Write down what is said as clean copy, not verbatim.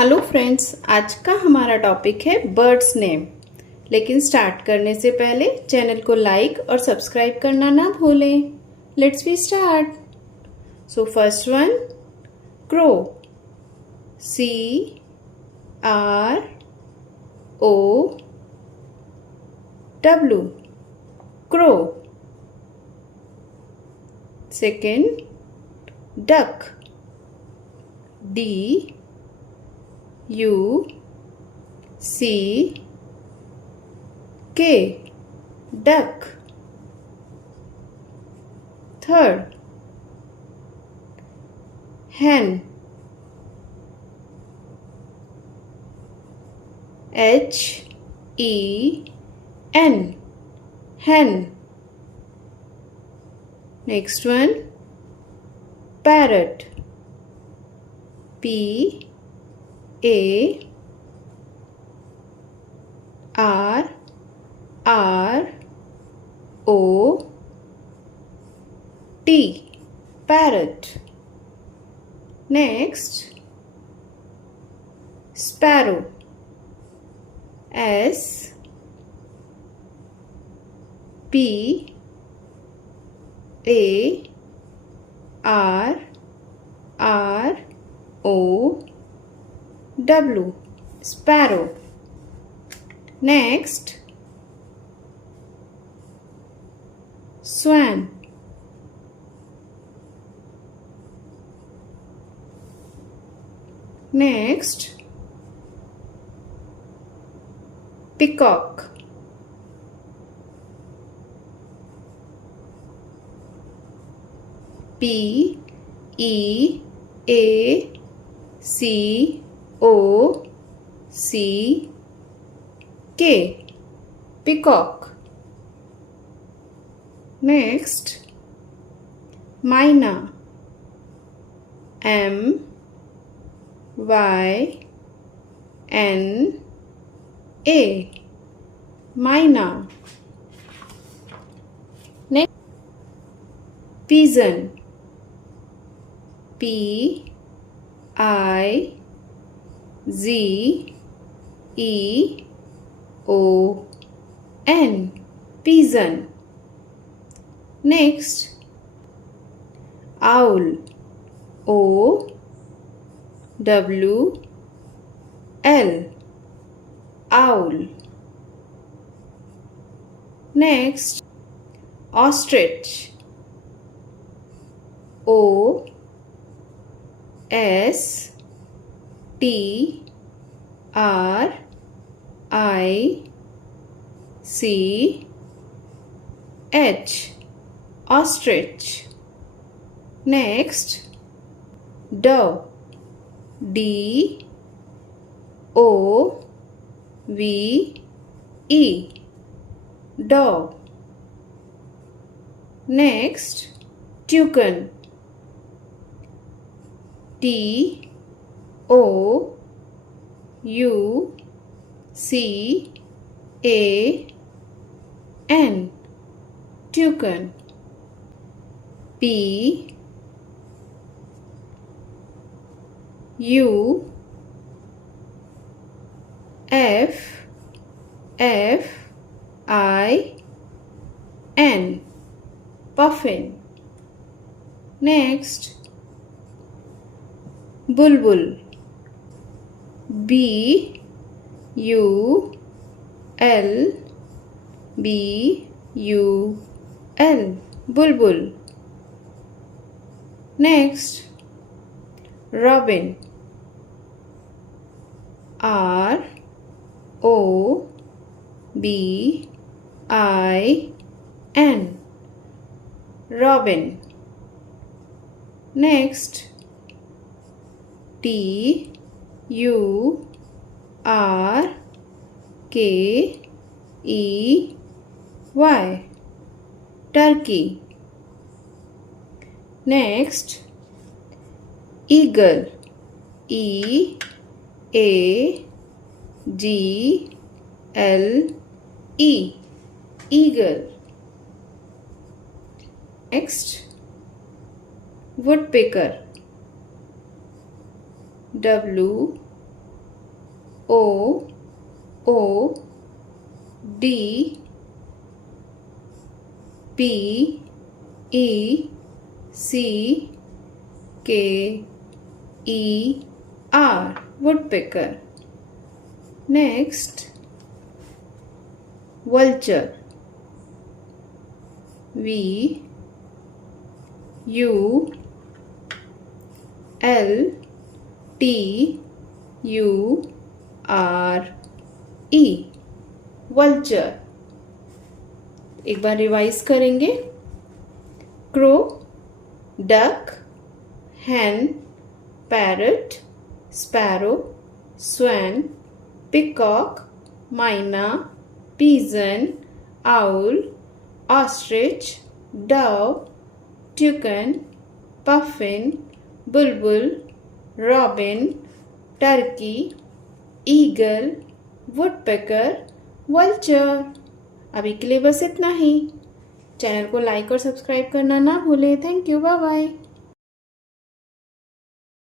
Hello friends, आज का हमारा टॉपिक है बर्ड्स नेम। लेकिन स्टार्ट करने से पहले चैनल को लाइक और सब्सक्राइब करना ना भूलें। Let's we start. So first one, crow. CRO W, crow. Second, duck. DUCK, duck. Third, hen. HEN, hen. Next one, parrot. PARROT, parrot. Next, sparrow. SPARROW, sparrow. Next, swan. Next, peacock. PEACOCK, peacock. Next, myna. MYNA, myna. Next, pigeon. PIGEON, pigeon. Next, owl. OWL, owl. Next, ostrich. OSTRICH, ostrich. Next, dove. DOVE, dove. Next, toucan. TOUCAN, toucan. PUFFIN, puffin. Next, bulbul. BULBUL, bulbul. Next, robin. ROBIN, robin. Next, TURKEY, turkey. Next, eagle. EAGLE, eagle. Next, woodpecker. O O D P E C K E R woodpecker. Next, vulture. V U L T U R E vulture. एक बार revise करेंगे. Crow, duck, hen, parrot, sparrow, swan, peacock, myna, pigeon, owl, ostrich, dove, toucan, puffin, bulbul, robin, turkey, eagle, woodpecker, vulture. अभी के लिए बस इतना ही. Channel को like और सब्सक्राइब करना ना भूलें. Thank you. Bye bye.